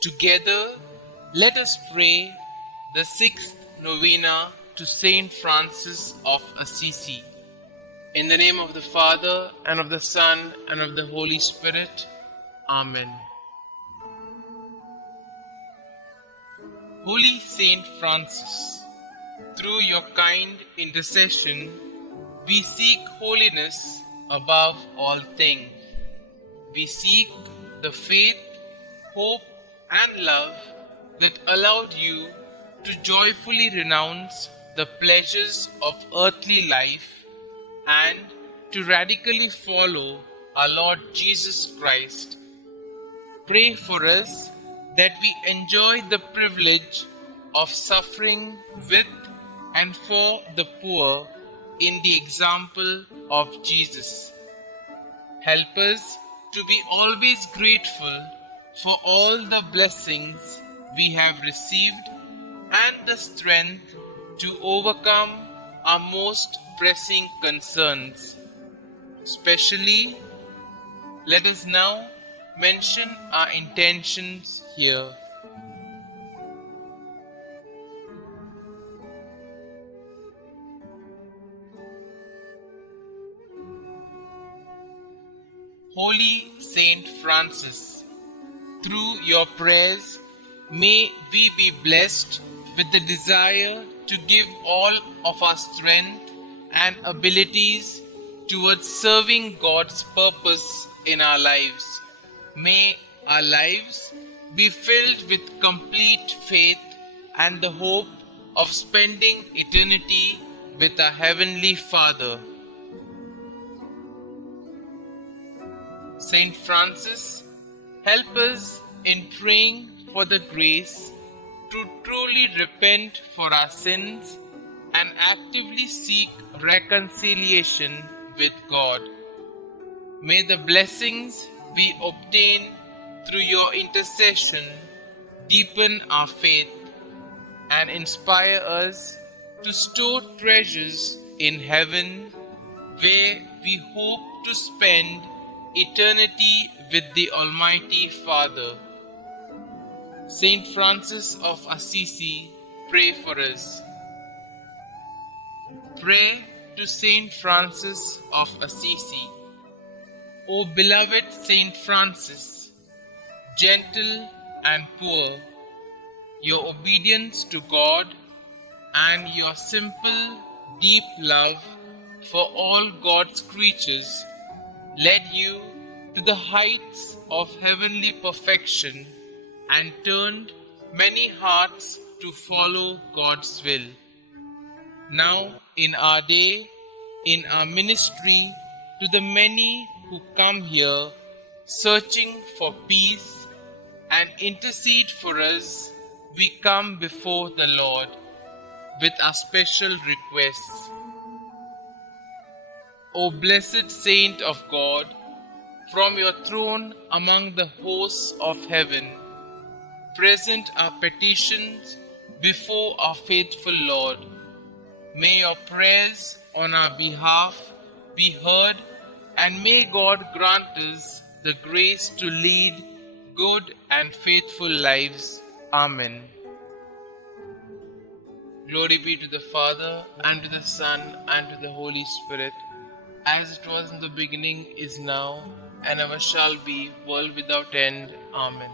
Together, let us pray the sixth Novena to St Francis of Assisi. In the name of the Father, and of the Son, and of the Holy Spirit. Amen. Holy Saint Francis, through your kind intercession, we seek holiness above all things. We seek the faith, hope, and love that allowed you to joyfully renounce the pleasures of earthly life and to radically follow our Lord Jesus Christ. Pray for us that we enjoy the privilege of suffering with and for the poor in the example of Jesus. Help us to be always grateful for all the blessings we have received and the strength to overcome our most pressing concerns. Especially, let us now mention our intentions here. Holy Saint Francis, through your prayers, may we be blessed with the desire to give all of our strength and abilities towards serving God's purpose in our lives. May our lives be filled with complete faith and the hope of spending eternity with our Heavenly Father. Saint Francis, help us in praying for the grace to truly repent for our sins and actively seek reconciliation with God. May the blessings we obtain through your intercession deepen our faith and inspire us to store treasures in heaven, where we hope to spend eternity with the Almighty Father. Saint Francis of Assisi, pray for us. Pray to Saint Francis of Assisi. O beloved Saint Francis, gentle and poor, your obedience to God and your simple, deep love for all God's creatures led you to the heights of heavenly perfection and turned many hearts to follow God's will. Now, in our day, in our ministry, to the many who come here searching for peace and intercede for us, we come before the Lord with our special requests. O blessed Saint of God, from your throne among the hosts of heaven, present our petitions before our faithful Lord. May your prayers on our behalf be heard, and may God grant us the grace to lead good and faithful lives. Amen. Glory be to the Father, and to the Son, and to the Holy Spirit, as it was in the beginning, is now, and ever shall be, world without end. Amen.